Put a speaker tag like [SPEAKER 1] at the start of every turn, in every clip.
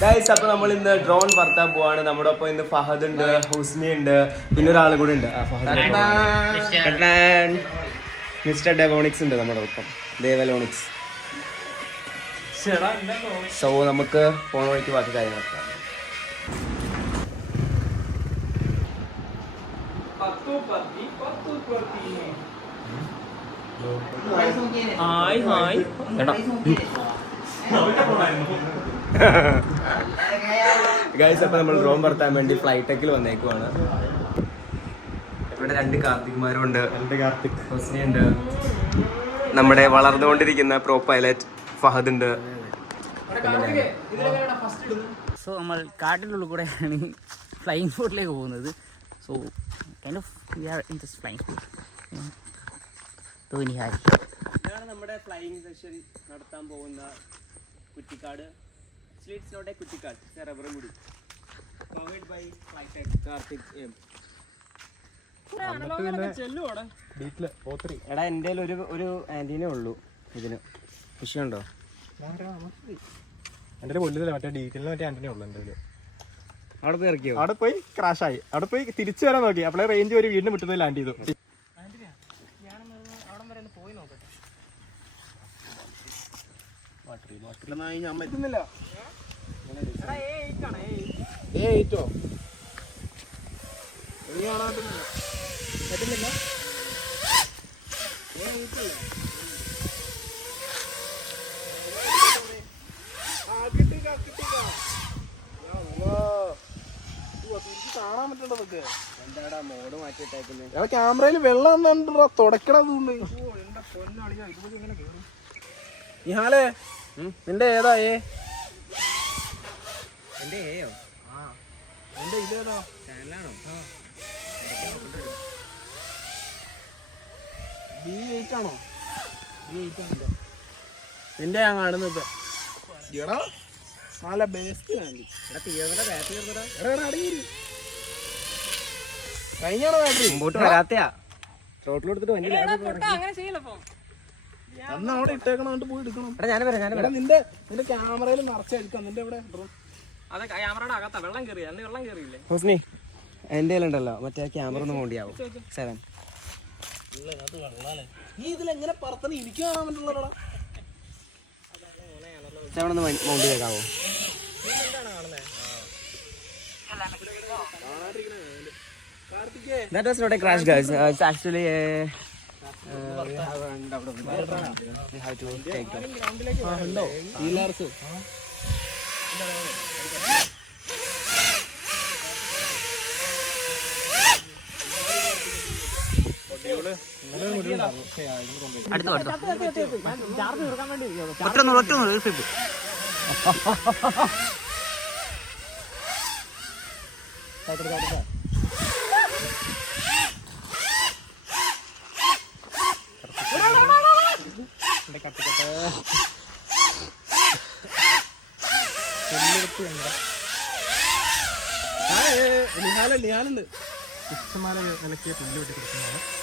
[SPEAKER 1] Guys അപ്പൊ നമ്മൾ ഇന്ന് ഡ്രോൺ പറത്താൻ പോവാണ്. നമ്മുടെ ഒപ്പം ഇന്ന് ഫഹദ് ഉണ്ട് ഹുസ്നി ഉണ്ട് പിന്നെ ഒരാൾ കൂടെ ഉണ്ട്. മിസ്റ്റർ ഡെവോണിക്സ് ഉണ്ട് നമ്മുടെ ഒപ്പം. ദേവലോണിക്സ് സോ നമുക്ക് പോണ വഴിക്ക് ബാക്കി കാര്യങ്ങൾ ഹായ് ഹായ് ഗൈസ് അപ്പൊ നമ്മൾ റോം പറത്താൻ വേണ്ടി ഫ്ലൈറ്റ് ടെക്കിൽ വന്നേക്കുവാണ്. ഇവിടെ രണ്ട് കാർത്തികുമാരുണ്ട്
[SPEAKER 2] രണ്ട് കാർത്തിക്.
[SPEAKER 1] ഹുസ്നി ഉണ്ട് നമ്മുടെ വളർന്നുകൊണ്ടിരിക്കുന്ന പ്രോ പൈലറ്റ് ഫഹദ് ഉണ്ട്
[SPEAKER 3] സോ നമ്മൾ കാട്ടിനുള്ളിൽ കൂടെയാണ് ഫ്ലൈയിങ് ബോട്ടിലേക്ക് പോകുന്നത്. So kind of we are in this flying boat ധോനിഹാരി
[SPEAKER 1] ഇതാണ് നമ്മുടെ ഫ്ലൈയിങ് സെഷൻ നടത്താൻ പോകുന്ന കുറ്റിക്കാട്. ഇറ്റ്സ് നോട്ട് എ കുറ്റിക്കാട് റബ്ബറും കൂടി provide by flight Karthik M
[SPEAKER 2] ബീറ്റിൽ oh three
[SPEAKER 1] എടാ എന്റെ ഒരു ഒരു ആന്റീനേ ഉള്ളൂ ഇതിന്. വിഷയമുണ്ടോ?
[SPEAKER 2] എന്റെ വലുതല്ല മറ്റേ ഡീറ്റെയിലിന് മറ്റേ ആന്റീനേ ഉള്ളൂ എന്റെ.
[SPEAKER 1] അവിടെ പോയി ഇറക്കിയോ?
[SPEAKER 2] അവിടെ പോയി ക്രാഷ് ആയി. അവിടെ പോയി തിരിച്ചു വരാൻ നോക്കി. അപ്പോഴേ റേഞ്ച് ഒരു വീടിന് മുറ്റുന്നത് ലാൻഡ് ചെയ്തു. ഞാൻ പറ്റുന്നില്ല ഏ ഏറ്റോ പറ്റുന്നില്ല കാണാൻ പറ്റണ്ടതൊക്കെ
[SPEAKER 1] എന്താടാ മോഡ് മാറ്റിയിട്ടേക്കുന്നത്
[SPEAKER 2] എടാ ക്യാമറയിൽ വെള്ളം തുടക്കണതുണ്ട് തുടക്കണം ഇഹാലേ നിന്റെ ഏതാ ഏ?
[SPEAKER 1] എന്റെ ആ.
[SPEAKER 2] എന്റെ ഇതേതോ?
[SPEAKER 1] ചാനലാണോ?
[SPEAKER 2] ബി എയ്റ്റ് ആണോ? ബി എയ്റ്റ് ആണല്ലോ നിന്റെ ഞാൻ കാണുന്നത് എടാ നല്ല ബേസ്റ്റ് വേണ്ടി
[SPEAKER 1] എടാ തീർന്നടാ ബാറ്റ് തീർന്നടാ.
[SPEAKER 2] എടാ കഴിഞ്ഞാണോ ബാറ്ററി
[SPEAKER 1] മുമ്പോട്ട് വരാത്തയാ. റോട്ടിൽ വണ്ടി
[SPEAKER 2] അന്ന് അവിടെ ഇട്ടേക്കണം എന്നിട്ട് പോയി എടുക്കണം.
[SPEAKER 1] എടാ ഞാൻ വരാം ഞാൻ
[SPEAKER 2] എടാ നിന്റെ നിന്റെ ക്യാമറയിൽ നിറച്ചെടുക്കാം നിന്റെ എവിടെ? Drone?
[SPEAKER 1] ഹുസ്നി എന്റെ ഉണ്ടല്ലോ മറ്റേ ക്യാമറ ഒന്ന് മൗണ്ടിയാവും സെവൻ
[SPEAKER 2] നീ ഇതിലെങ്ങനെ പറത്തണ? എനിക്ക് കാണാൻ പറ്റുള്ളടാ
[SPEAKER 1] സെവൻ ഒന്ന് മൗണ്ട് ചെയ്തേക്കാവോ? That was not a crash, guys. Uh, it's actually a. Uh, we have we have to take that.
[SPEAKER 2] Dealers
[SPEAKER 3] അടുത്തോ അടുത്തോ ഒറ്റ ഒറ്റ
[SPEAKER 2] നിഹാലുണ്ട് ഇഷ്ടമാല നിലയ്ക്ക് പുല്ല് വെട്ടി കൊടുക്കുന്നതാണ്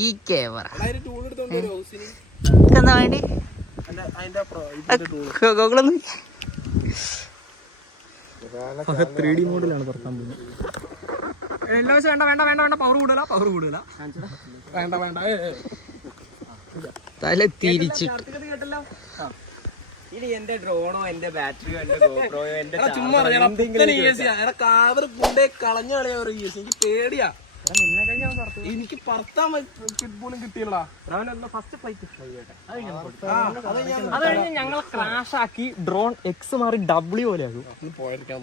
[SPEAKER 3] ഈ ക്യാമറ. ഇതെന്താ വേണ്ടി? ഗോകുളൊന്നും.
[SPEAKER 2] ത്രീ ഡി മോഡിലാണ് പറത്താൻ പോകുന്നത്.
[SPEAKER 1] വേണ്ട വേണ്ട വേണ്ട വേണ്ട പവർ കൂടുതല പവർ കൂടുതല.
[SPEAKER 2] വേണ്ട വേണ്ട.
[SPEAKER 3] തല തിരിച്ച്
[SPEAKER 1] ഇനി എന്റെ ഡ്രോണോ എന്റെ ബാറ്ററിയോ എന്റെ ഗോപ്രോയോ എന്റെ
[SPEAKER 2] ചുമ്മാ കാവർ കൊണ്ടേ കളഞ്ഞ കളയാ ഒരു. എനിക്ക് പേടിയാ. എനിക്ക് പറത്താൻ പോലും കിട്ടിയില്ലടാ.
[SPEAKER 1] ഫസ്റ്റ് ഫ്ലൈറ്റ്
[SPEAKER 2] അത്
[SPEAKER 1] കഴിഞ്ഞ് ഞങ്ങൾ ക്രാഷ് ആക്കി ഡ്രോൺ എക്സ് മാറി ഡബ്ല്യു പോലെ ആകും.
[SPEAKER 2] പോയിരിക്കാൻ